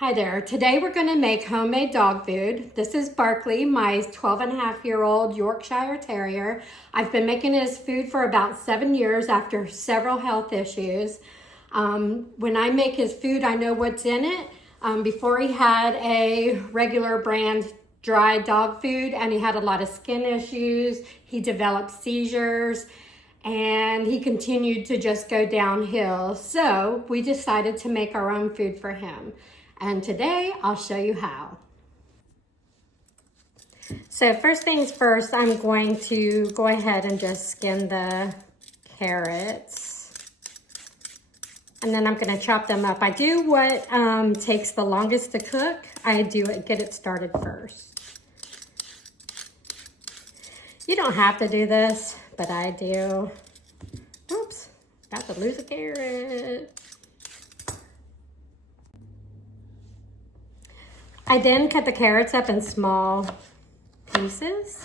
Hi there. Today we're going to make homemade dog food. This is Barkley, my 12-and-a-half-year-old Yorkshire Terrier. I've been making his food for about 7 years after several health issues. When I make his food, I know what's in it. Before he had a regular brand dry dog food and he had a lot of skin issues. He developed seizures and he continued to just go downhill. So we decided to make our own food for him. And today I'll show you how. So first things first, I'm going to go ahead and just skin the carrots. And then I'm going to chop them up. I do what takes the longest to cook. I do it, get it started first. You don't have to do this, but I do. Oops, about to lose a carrot. I then cut the carrots up in small pieces.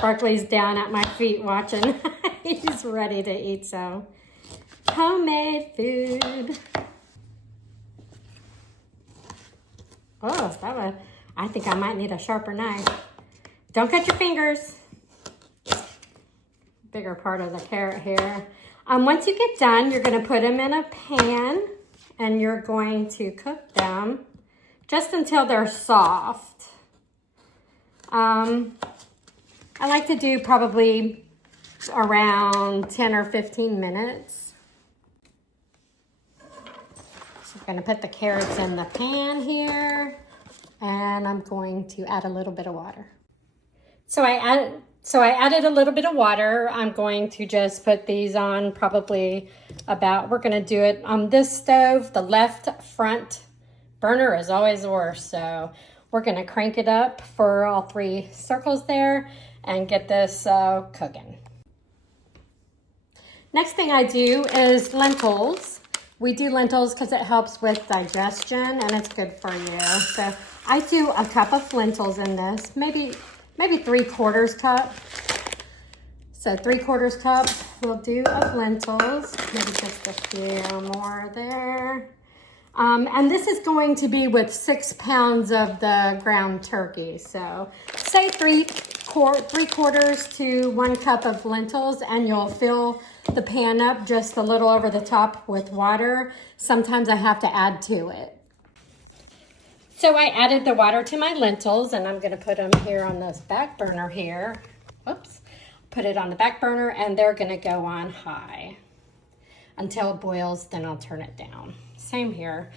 Barkley's down at my feet watching. He's ready to eat some homemade food. Oh, I think I might need a sharper knife. Don't cut your fingers. Bigger part of the carrot here. Once you get done, you're going to put them in a pan and you're going to cook them just until they're soft. I like to do probably around 10 or 15 minutes. So I'm going to put the carrots in the pan here. And I'm going to add a little bit of water. So I added a little bit of water. I'm going to just put these on probably about, we're going to do it on this stove. The left front burner is always worse. So we're going to crank it up for all 3 circles there and get this cooking. Next thing I do is lentils. We do lentils because it helps with digestion and it's good for you. So I do a cup of lentils in this, maybe 3/4 cup. So 3/4 cup we'll do of lentils, maybe just a few more there. And this is going to be with 6 pounds of the ground turkey. So say 3/4 to 1 cup of lentils and you'll fill the pan up just a little over the top with water. Sometimes I have to add to it. So I added the water to my lentils and I'm going to put them here on this back burner here. Whoops. Put it on the back burner and they're going to go on high until it boils, then I'll turn it down. Same here.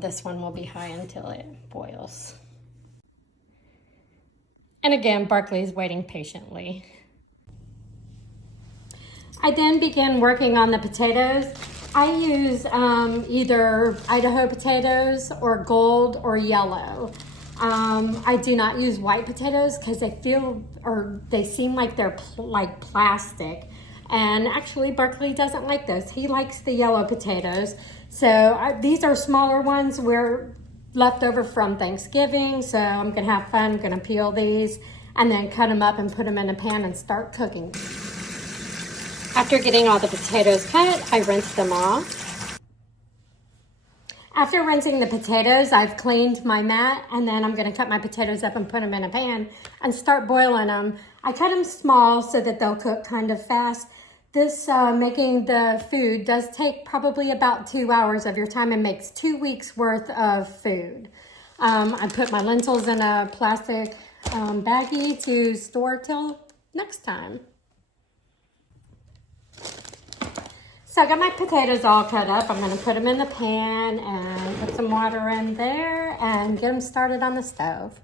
This one will be high until it boils. And again, Barkley's waiting patiently. I then begin working on the potatoes. I use either Idaho potatoes or gold or yellow. I do not use white potatoes because they seem like they're like plastic. And actually Barkley doesn't like those. He likes the yellow potatoes. So these are smaller ones. We're left over from Thanksgiving. So I'm gonna have fun. I'm gonna peel these and then cut them up and put them in a pan and start cooking. After getting all the potatoes cut, I rinse them off. After rinsing the potatoes, I've cleaned my mat and then I'm gonna cut my potatoes up and put them in a pan and start boiling them. I cut them small so that they'll cook kind of fast. This making the food does take probably about 2 hours of your time and makes 2 weeks worth of food. I put my lentils in a plastic baggie to store till next time. So I got my potatoes all cut up. I'm going to put them in the pan and put some water in there and get them started on the stove.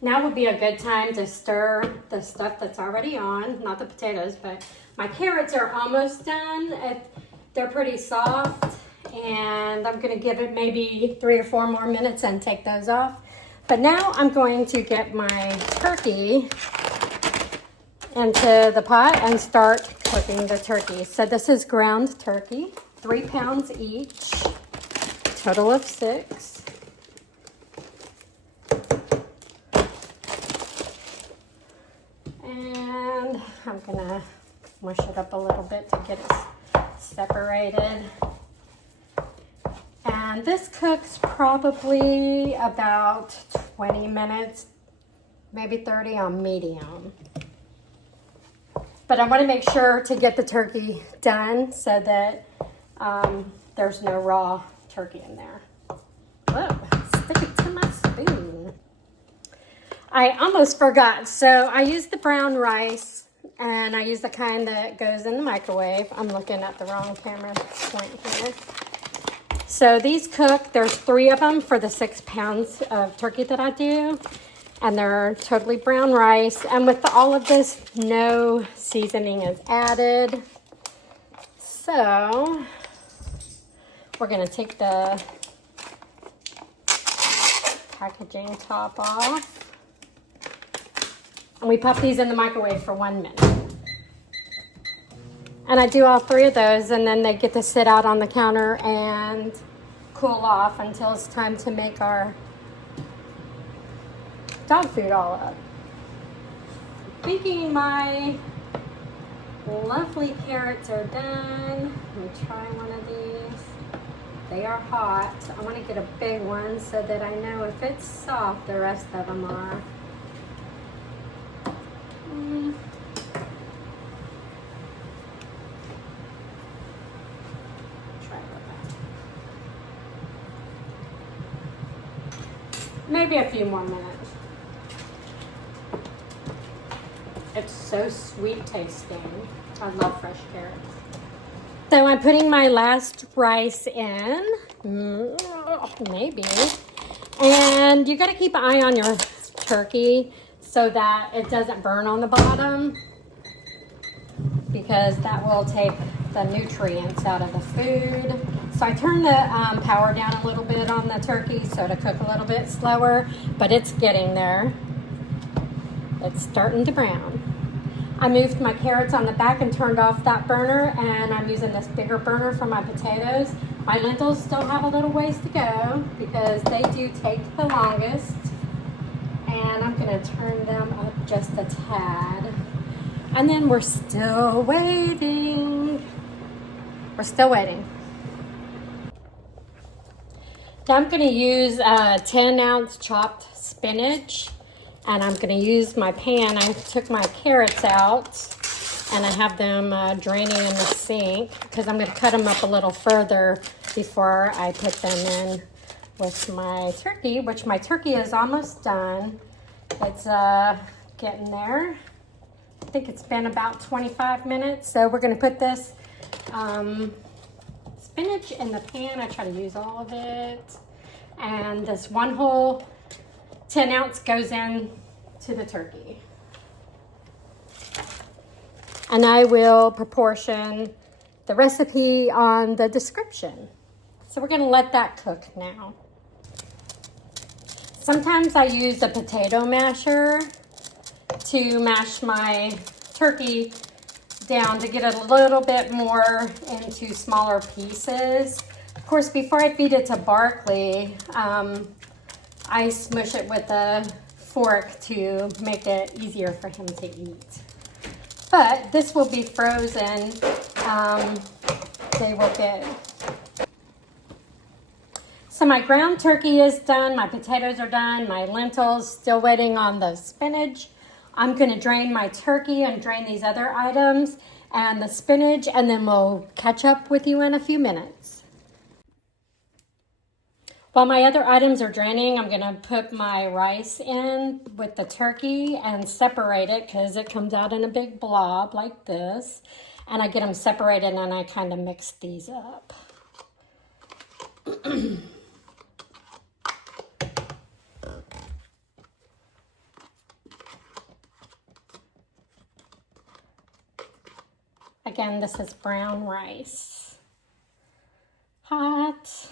Now would be a good time to stir the stuff that's already on, not the potatoes, but my carrots are almost done. They're pretty soft and I'm going to give it maybe 3 or 4 more minutes and take those off. But now I'm going to get my turkey into the pot and start cooking the turkey. So this is ground turkey, 3 pounds each, total of 6. I'm gonna mush it up a little bit to get it separated. And this cooks probably about 20 minutes, maybe 30 on medium. But I want to make sure to get the turkey done so that there's no raw turkey in there. Whoa, stick it to my spoon. I almost forgot. So I use the brown rice, and I use the kind that goes in the microwave. I'm looking at the wrong camera point here. So these cook, there's 3 of them for the 6 pounds of turkey that I do. And they're totally brown rice. And with all of this, no seasoning is added. So we're gonna take the packaging top off. And we pop these in the microwave for 1 minute. And I do all 3 of those, and then they get to sit out on the counter and cool off until it's time to make our dog food all up. Thinking my lovely carrots are done. Let me try one of these. They are hot. I want to get a big one so that I know if it's soft, the rest of them are. Try that. Maybe a few more minutes. It's so sweet tasting. I love fresh carrots. So I'm putting my last rice in, maybe. And you gotta keep an eye on your turkey so that it doesn't burn on the bottom, because that will take the nutrients out of the food. So I turned the power down a little bit on the turkey so to cook a little bit slower, but it's getting there. It's starting to brown. I moved my carrots on the back and turned off that burner, and I'm using this bigger burner for my potatoes. My lentils still have a little ways to go because they do take the longest. And I'm gonna turn them up just a tad. And then we're still waiting. We're still waiting. Now I'm gonna use a 10-ounce chopped spinach. And I'm gonna use my pan. I took my carrots out and I have them draining in the sink because I'm gonna cut them up a little further before I put them in with my turkey, which my turkey is almost done. It's getting there. I think it's been about 25 minutes. So we're gonna put this spinach in the pan. I try to use all of it. And this one whole 10-ounce goes in to the turkey. And I will proportion the recipe on the description. So we're gonna let that cook now. Sometimes I use a potato masher to mash my turkey down to get it a little bit more into smaller pieces. Of course, before I feed it to Barkley, I smush it with a fork to make it easier for him to eat. But this will be frozen. They will get. So my ground turkey is done. My potatoes are done. My lentils, still waiting on the spinach. I'm gonna drain my turkey and drain these other items and the spinach, and then we'll catch up with you in a few minutes. While my other items are draining, I'm gonna put my rice in with the turkey and separate it because it comes out in a big blob like this. And I get them separated and I kind of mix these up. Again, this is brown rice. Hot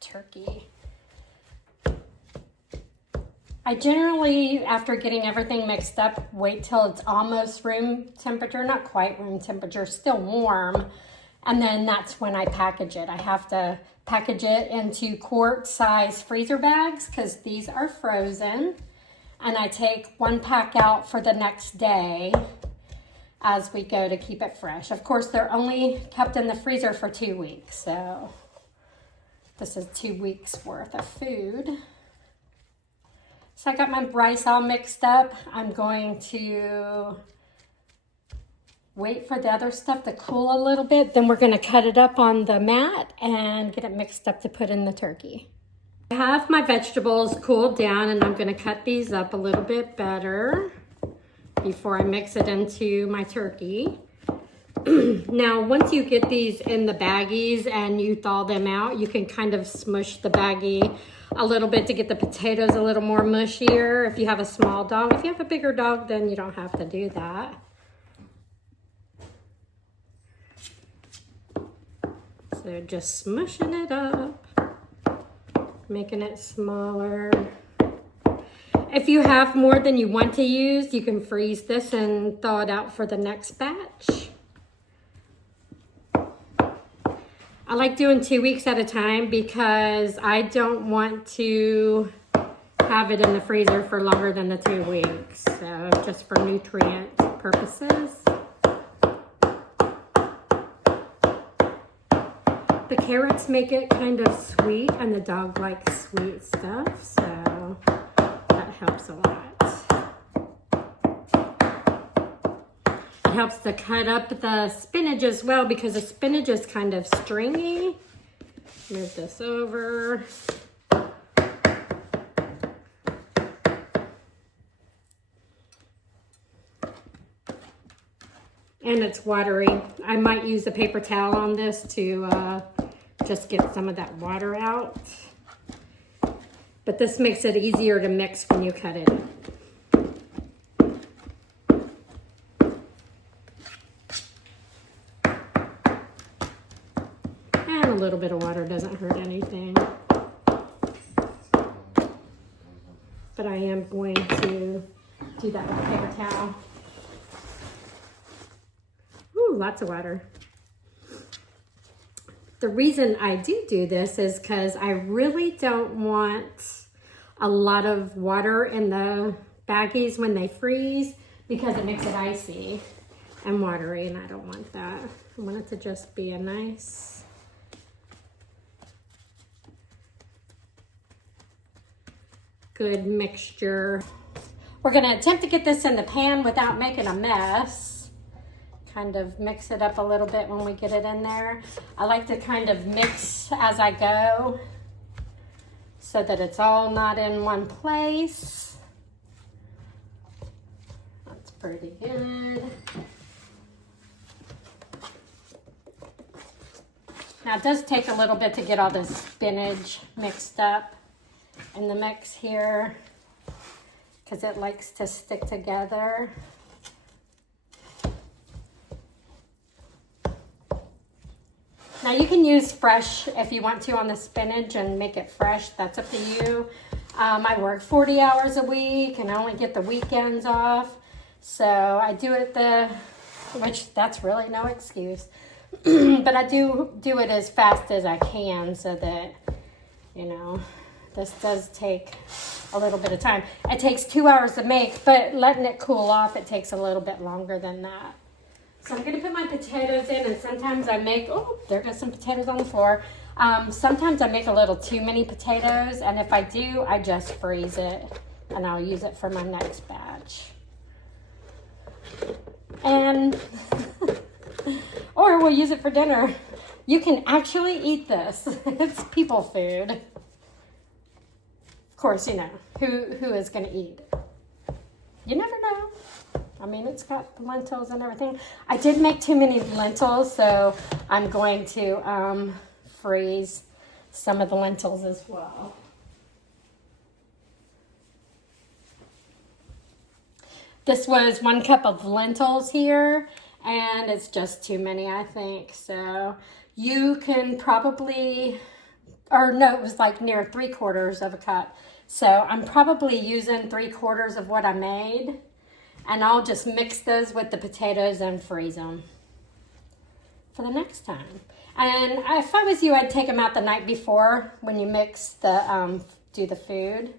turkey. I generally, after getting everything mixed up, wait till it's almost room temperature, not quite room temperature, still warm, and then that's when I package it. I have to package it into quart-size freezer bags because these are frozen, and I take 1 pack out for the next day as we go to keep it fresh. Of course, they're only kept in the freezer for 2 weeks, so this is 2 weeks worth of food. So I got my rice all mixed up. I'm going to wait for the other stuff to cool a little bit. Then we're gonna cut it up on the mat and get it mixed up to put in the turkey. I have my vegetables cooled down and I'm gonna cut these up a little bit better before I mix it into my turkey. Now, once you get these in the baggies and you thaw them out, you can kind of smush the baggie a little bit to get the potatoes a little more mushier if you have a small dog. If you have a bigger dog, then you don't have to do that. So just smushing it up, making it smaller. If you have more than you want to use, you can freeze this and thaw it out for the next batch. I like doing 2 weeks at a time because I don't want to have it in the freezer for longer than the 2 weeks. So just for nutrient purposes. The carrots make it kind of sweet and the dog likes sweet stuff, so that helps a lot. It helps to cut up the spinach as well because the spinach is kind of stringy. Move this over. And it's watery. I might use a paper towel on this to just get some of that water out. But this makes it easier to mix when you cut it. And a little bit of water doesn't hurt anything. But I am going to do that with a paper towel. Ooh, lots of water. The reason I do this is because I really don't want a lot of water in the baggies when they freeze because it makes it icy and watery, and I don't want that. I want it to just be a nice good mixture. We're gonna attempt to get this in the pan without making a mess. Kind of mix it up a little bit when we get it in there. I like to kind of mix as I go so that it's all not in one place. That's pretty good. Now it does take a little bit to get all this spinach mixed up in the mix here because it likes to stick together. Now you can use fresh if you want to on the spinach and make it fresh. That's up to you. I work 40 hours a week and I only get the weekends off. So I do it which that's really no excuse. But I do it as fast as I can so that, you know, this does take a little bit of time. It takes 2 hours to make, but letting it cool off, it takes a little bit longer than that. So I'm going to put my potatoes in, and sometimes I make, oh, there goes some potatoes on the floor. Sometimes I make a little too many potatoes, and if I do, I just freeze it, and I'll use it for my next batch. And, or we'll use it for dinner. You can actually eat this. It's people food. Of course, you know, who is going to eat? You never know. I mean, it's got the lentils and everything. I did make too many lentils, so I'm going to freeze some of the lentils as well. This was 1 cup of lentils here, and it's just too many, I think. So you can probably, or no, it was like near 3/4 of a cup. So I'm probably using 3/4 of what I made. And I'll just mix those with the potatoes and freeze them for the next time. And if I was you, I'd take them out the night before when you mix the, do the food.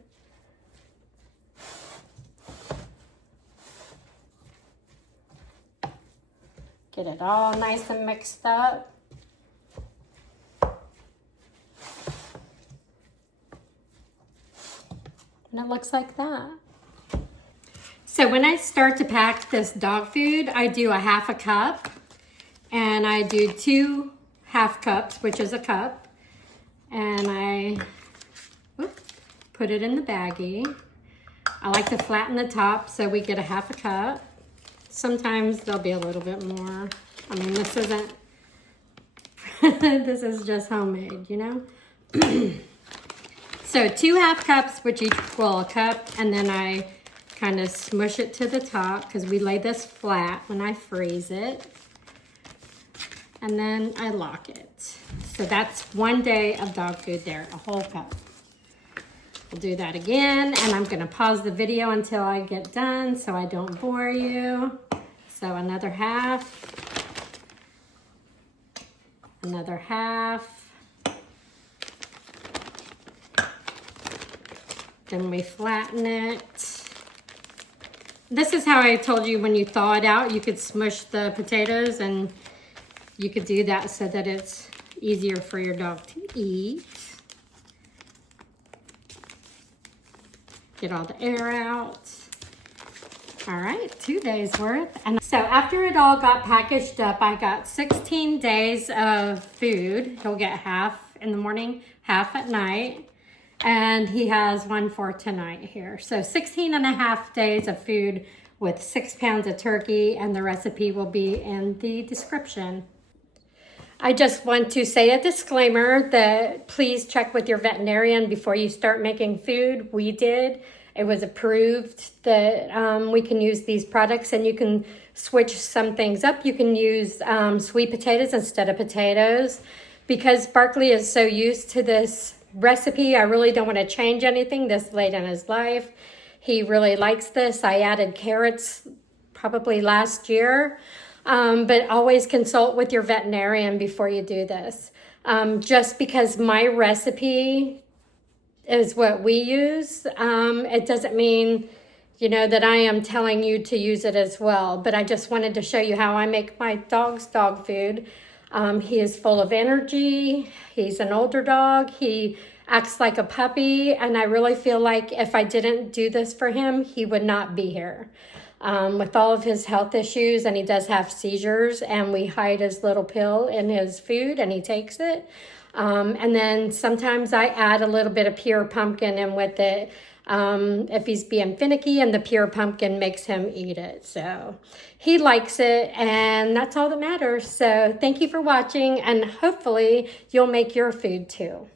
Get it all nice and mixed up. And it looks like that. So when I start to pack this dog food, I do a 1/2 cup. And I do 2 1/2 cups, which is a cup. And I put it in the baggie. I like to flatten the top so we get a 1/2 cup. Sometimes there'll be a little bit more. I mean, this isn't, this is just homemade, you know? So 2 1/2 cups, which equal a cup, and then I kind of smush it to the top because we lay this flat when I freeze it. And then I lock it. So that's 1 day of dog food there, a whole cup. We'll do that again, and I'm gonna pause the video until I get done so I don't bore you. So another 1/2, another 1/2. Then we flatten it. This is how I told you when you thaw it out, you could smush the potatoes, and you could do that so that it's easier for your dog to eat. Get all the air out. All right, 2 days worth. And so after it all got packaged up, I got 16 days of food. He'll get 1/2 in the morning, 1/2 at night. And he has 1 for tonight here. So 16.5 days of food with 6 pounds of turkey, and the recipe will be in the description. I just want to say a disclaimer that please check with your veterinarian before you start making food. We did. It was approved that we can use these products, and you can switch some things up. You can use sweet potatoes instead of potatoes. Because Barkley is so used to this recipe, I really don't want to change anything this late in his life. He really likes this. I added carrots probably last year. But always consult with your veterinarian before you do this. Just because my recipe is what we use, it doesn't mean, you know, that I am telling you to use it as well. But I just wanted to show you how I make my dog's dog food. He is full of energy. He's an older dog. He acts like a puppy. And I really feel like if I didn't do this for him, he would not be here. With all of his health issues, and he does have seizures, and we hide his little pill in his food and he takes it. And then sometimes I add a little bit of pure pumpkin in with it if he's being finicky, and the pure pumpkin makes him eat it. So he likes it, and that's all that matters. So thank you for watching, and hopefully you'll make your food too.